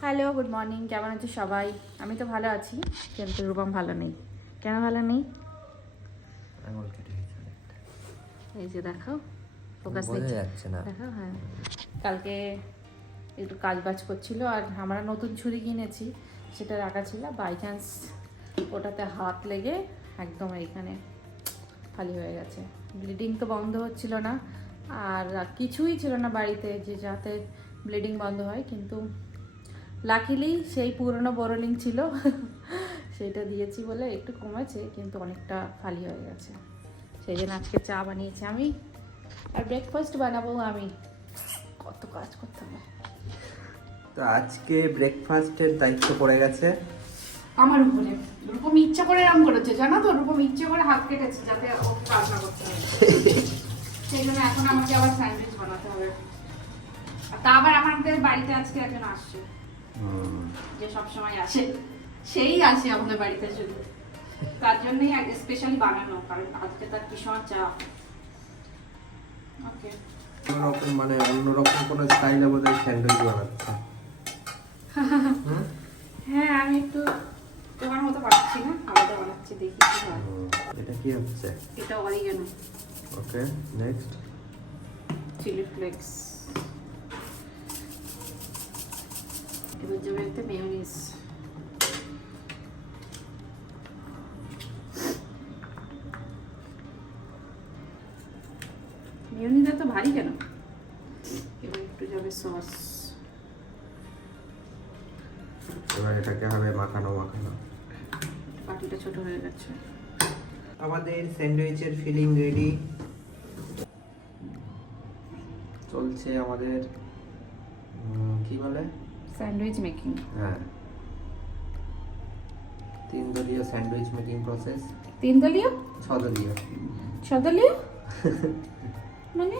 Hello, good morning. কেমন আছো সবাই? আমি তো ভালো আছি, কিন্তু রূপম ভালো নেই। কেন ভালো নেই? এই যে দেখো, ফোকাস বোঝা যাচ্ছে না। দেখো। হ্যাঁ, কালকে একটু কাজ বাজ করছিল, আর আমরা নতুন ছুরি কিনেছি, সেটা রাখা ছিল। বাই চান্স ওটাতে হাত লেগে একদম এইখানে খালি হয়ে গেছে। ব্লিডিং তো বন্ধ হচ্ছিল না, আর কিছুই ছিল না বাড়িতে যে যাতে ব্লিডিং বন্ধ হয়, কিন্তু লাকিলি সেই পুরনো বোরোলিং ছিল সেটা দিয়েছি বলে একটু কমেছে, কিন্তু অনেকটা খালি হয়ে গেছে। সেই জন্য আজকে চা বানিয়েছি আমি, আর ব্রেকফাস্ট বানাবো আমি। কত কাজ করতে হবে। তো আজকে ব্রেকফাস্টের দায়িত্ব পড়ে গেছে আমার উপরে। রূপম ইচ্ছা করে এরকম করেছে, জানো তো? রূপম ইচ্ছা করে হাত কেটেছে যাতে ও কাজ না করতে হবে। সেই জন্য এখন আমাকে আবার স্যান্ডউইচ বানাতে হবে। আর তা আবার আমাদের বাড়িতে আজকে একজন আসছে, যে সব সময় আসে, সেই আসে আমাদের বাড়িতে শুধু। তার জন্যই স্পেশালি বানানো, কারণ আজকে তার ভীষণ চাপ। ওকে, অন্যরকম, মানে অন্যরকম কোনো স্টাইলে বোধহয় স্যান্ডউইচ বানাচ্ছে। হ্যাঁ আমি একটু তোমার মতো বানাচ্ছি না, আলাদা বানাচ্ছি, দেখি কি হয়। এটা কি হচ্ছে? এটা অরিগানো। ওকে, নেক্সট চিলি ফ্লেক্স। এবার যাবে একটা মেয়োনিজ। মেয়োনিজটা তো ভারী কেন? এবার একটু যাবে সস। এবার এটাকে হবে মাখানো। বাটিটা ছোট হয়ে গেছে। আমাদের স্যান্ডউইচের ফিলিং রেডি। চলছে আমাদের কি বলে, স্যান্ডউইচ মেকিং। হ্যাঁ, 3 দলীয় স্যান্ডউইচ মেকিং প্রসেস। 3 দলীয়? 6 দলীয়। 6 দলীয় মানে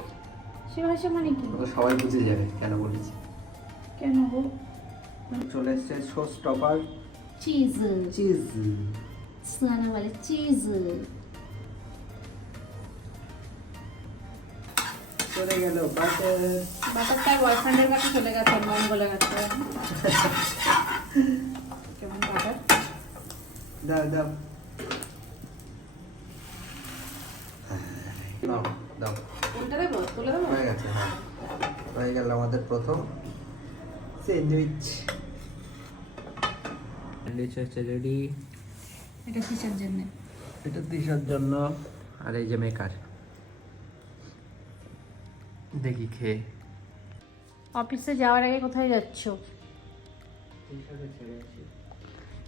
সে ভাষা মানে কি? তো সবাই বুঝে যাবে কেন বলেছি। কেন গো? চলে এসছে শো স্টপার, চিজ। চিজ। সানা বলে চিজ। চলে গেল বাটার। বাটার তার বয়ফ্রেন্ডের কাছে চলে গেছে, মন গলে গেছে। কেমন বাটার? দাও দাও নাও, দাও। কোনটা দেবো? তুলে দেবো? হয়ে গেছে, হ্যাঁ, হয়ে গেল আমাদের প্রথম স্যান্ডউইচ। স্যান্ডউইচ হচ্ছে রেডি। এটা কিসের জন্য? এটা দিশার জন্য, আর এই যে মেকার। দেখি খেয়ে। অফিসে যাওয়ার আগে কোথায় যাচ্ছ?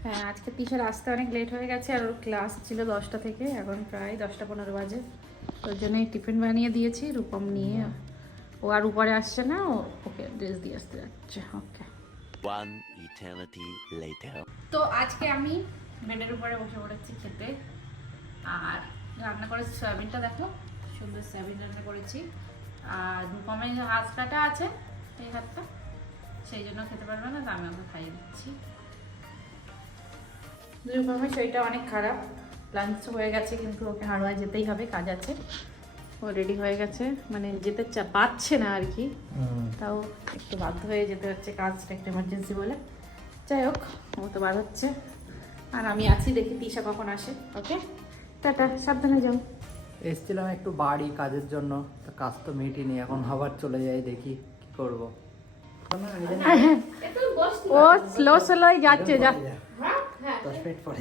হ্যাঁ, আজকে তিশার আসতে অনেক লেট হয়ে গেছে, আর ওর ক্লাস ছিল 10টা থেকে, এখন প্রায় 10টা 15 বাজে। ওর জন্যই টিফিন বানিয়ে দিয়েছি। রূপম নিয়ে, ও আর উপরে আসছে না, ওকে ড্রেস দিয়ে আসতে যাচ্ছে। ওকে। One eternity later. তো আজকে আমি বেডের উপরে বসে পড়েছি খেতে, আর রান্না করেছি সয়াবিনটা, দেখো সুন্দর সয়াবিন রান্না করেছি। আর রূপমের হাত কাটা আছে, এই হাতটা, সেই জন্য খেতে পারবে না, তো আমি ওকে খাইয়ে দিচ্ছি। রূপমের শরীরটা অনেক খারাপ, লাঞ্চ হয়ে গেছে, কিন্তু ওকে হারোয়া যেতেই হবে, কাজ আছে। ও রেডি হয়ে গেছে, মানে যেতে পারছে না আর কি, তাও একটু বাধ্য হয়ে যেতে হচ্ছে, কাজটা একটু এমার্জেন্সি বলে। যাই হোক, ও তো বার হচ্ছে, আর আমি আছি, দেখি তিশা কখন আসে। ওকে, টাটা, সাবধানে যাও। এসেছিলাম একটু বাড়ি কাজের জন্য, তো কাজ তো মেটেনি, এখন আবার চলে যাই, দেখি কি করব। ও স্লোই যাচ্ছে, 10 মিনিট পরে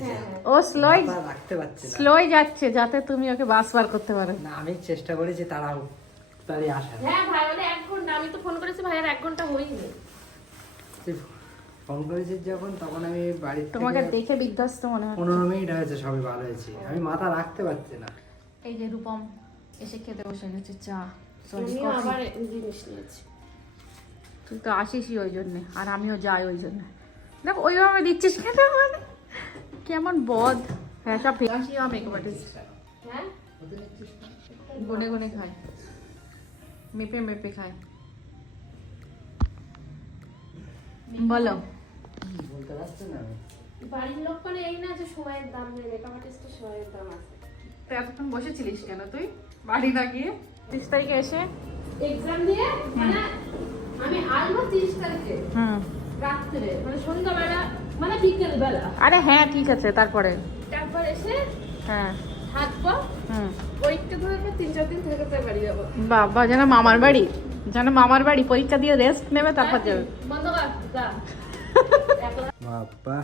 ও স্লোই রাখতে পারছি না। স্লোই যাচ্ছে, যাতে তুমি ওকে বাস বার করতে পারো। না, আমি চেষ্টা করেছি তাড়াতাড়ি আসার। হ্যাঁ ভাই, মানে 1 ঘন্টা, আমি তো ফোন করেছি ভাই, আর 1 ঘন্টা হয়নি। তুই ফোন করেছিস যখন, তখন আমি বাড়ি তোমাকে দেখে বিধ্বস্ত মনে হচ্ছে। 15 মিনিট হয়েছে, সবই ভালো হয়েছে, আমি মাথা রাখতে পারছি না। এই যে রূপম এসে খেতে বসে গেছে, চা। আবার জিনিস নিয়েছি। তুই তো আসিসই ওই জন্যে, আর আমিও যাই ওই জন্য। দেখ ওইভাবে দিচ্ছিস খেতে, মানে কেমন বদ। হ্যাঁ, সব ফেলাসি মেকআপ আর্টিস্ট, হ্যাঁ, গুনে গুনে খায়, মেপে মেপে খায়। বলো। বলতে পারছি না আমি। বাড়ির লোক করে এই না যে সময়ের দাম নেই, মেকআপ আর্টিস্টের সময়ের দাম আছে। তো এতক্ষণ বসেছিলিস কেন তুই বাড়ি না গিয়ে? 30 তারিখে এসে এক্সাম দিয়ে মানে আমি আসবো 30 তারিখে। রাত্রে মানে সন্ধ্যাবেলা মানে বিকেল বেলা। আরে হ্যাঁ ঠিক আছে, তারপরে তারপর এসে হ্যাঁ থাকবো, পরীক্ষা ধরে 3-4 দিন থেকে তো বাড়ি যাবো। বাবা যেন মামার বাড়ি, যেন মামার বাড়ি, পরীক্ষা দিয়ে রেস্ট নেবে তারপর যাবে। বন্ধ কর যা। বাবা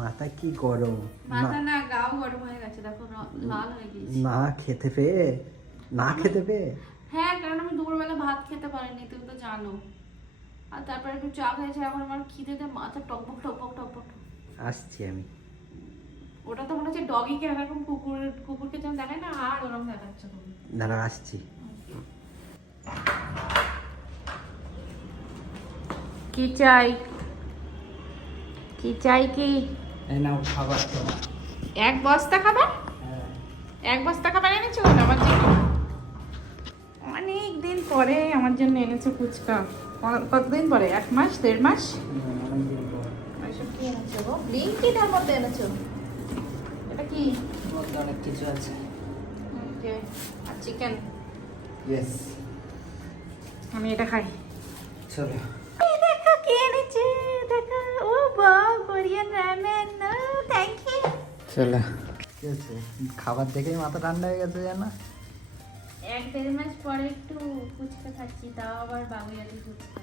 মাথা কি গরম, মাথা না গাও গরম হয়ে গেছে, দেখো লাল হয়ে গেছে। না খেতে পেয়ে, না খেতে পেয়ে। হ্যাঁ কারণ আমি দুপুরবেলা ভাত খেতে পারিনি, তুমি তো জানো। আর তারপরে একটু চা খেয়েছি, এখন আমার খিদেতে মাথা টকবক টকবক টকবক। আসছি আমি। ওটা তো মনে হচ্ছে ডগিকে এরকম কুকুরকে যেমন দেখায় না, আর ওরকম দেখাচ্ছে তুমি। দাঁড়া আসছি। কি চাই, কি চাই কি? এই নাও খাবার তো। এক বস্তা খাবার, এক বস্তা খাবার এনেছো আমার জন্য? অনেক দিন পরে আমার জন্য এনেছো ফুচকা। কতদিন পরে? 1 মাস 1.5 মাস? অনেকদিন পর। এসব কি এনেছো গো? ব্লিঙ্কিটার মধ্যে এনেছো? এটা কি? মধ্যে অনেক কিছু আছে। ওকে, আর চিকেন। ইয়েস, আমি এটা খাই। চলো। এই দেখো কি এনেছে, দেখো। ও বাহ, কোরিয়ান রামেন। Thank you. চলো। কি আছে? খাবার দেখেই মাথা ঠান্ডা হয়ে গেছে জানো? 1-1.5 মাস পরে একটু ফুচকা খাচ্ছি, তাও আবার বাবুইয়ালি ফুচকা।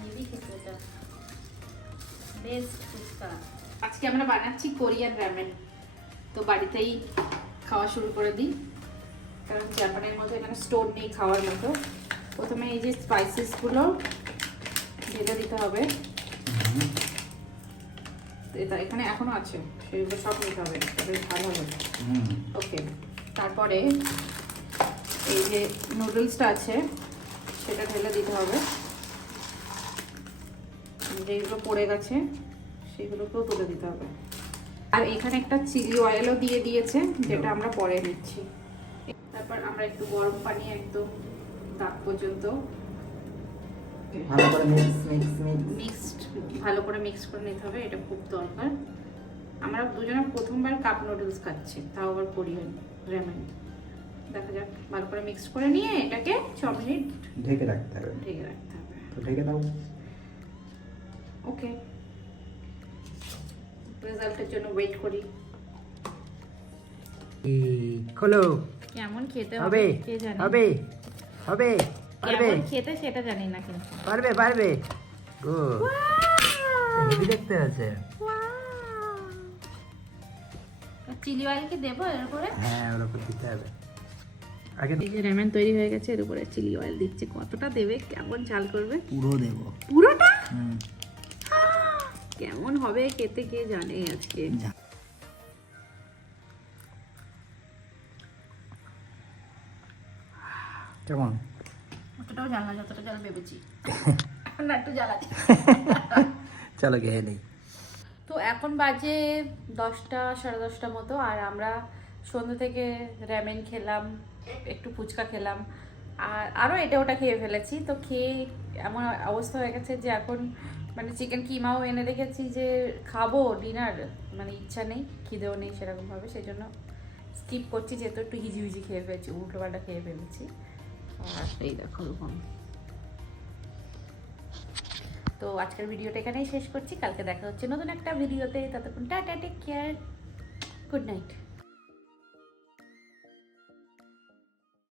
হেভি খেতে এটা, বেস্ট ফুচকা। আজকে আমরা বানাচ্ছি কোরিয়ান রামেন, তো বাড়িতেই খাওয়া শুরু করে দিই, কারণ জাপানের মতো এখানে স্টোর নেই খাওয়ার মতো। প্রথমে এই যে স্পাইসেসগুলো ঢেলে দিতে হবে, এটা এখানে এখনো আছে, সেগুলো সব নিতে হবে, বেশ ভালো হবে। ওকে, তারপরে এই যে নুডলসটা আছে সেটা ঢেলে দিতে হবে, যেগুলো পড়ে গেছে সেগুলোকেও তুলে দিতে হবে। আর এখানে একটা চিলি অয়েলও দিয়ে দিয়েছে, যেটা আমরা পরে নিচ্ছি। তারপর আমরা একটু গরম পানি একদম দাঁত পর্যন্ত ভালো করে মিক্সড ভালো করে মিক্স করে নিতে হবে, এটা খুব দরকার। আমরা দুজনে প্রথমবার কাপ নুডলস খাচ্ছি, তাও আবার কোরিয়ান রামেন। দেখা যাক, ভালো করে মিক্স করে নিয়ে এটাকে 6 মিনিট ঢেকে রাখতে হবে। ঢেকে রাখতে হবে। তো ঢেকে দাও। ওকে, রেজাল্টের জন্য ওয়েট করি। খোলো। কেমন খেতে হবে হবে কে জানে, হবে হবে পারবে কেমন খেতে সেটা জানি না, কিন্তু পারবে পারবে। ও হেভি দেখতে আছে। চিলি অয়েল কি দেবো এর উপরে? হ্যাঁ ওর উপর দিতে হবে আগে। এই যে রামেন তৈরি হয়ে গেছে, এর উপরে চিলি অয়েল দিচ্ছে। কতটা দেবে, কেমন ঝাল করবে? পুরো দেব। পুরোটা? কেমন হবে খেতে কে জানে আজকে। কেমন? অতটাও জাল না, যতটা জাল ভেবেছি। এখন না একটু জ্বালাচ্ছি। চলো খেয়ে নেই। তো এখন বাজে 10টা 10:30 মতো, আর আমরা সন্ধ্যে থেকে রামেন খেলাম, একটু ফুচকা খেলাম, আর আরও এটা ওটা খেয়ে ফেলেছি। তো খেয়ে এমন অবস্থা হয়ে গেছে যে এখন মানে চিকেন কিমাও এনে রেখেছি যে খাবো ডিনার, মানে ইচ্ছা নেই, খিদেও নেই সেরকমভাবে, সেই জন্য স্কিপ করছি, যেহেতু একটু হিজি খেয়ে ফেলেছি, উল্টোপাল্টা খেয়ে ফেলেছি। আর এই দেখো এরকম। তো আজকের ভিডিওটা এখানেই শেষ করছি, কালকে দেখা হচ্ছে নতুন একটা ভিডিওতে। ততক্ষণ tata, take care, good night.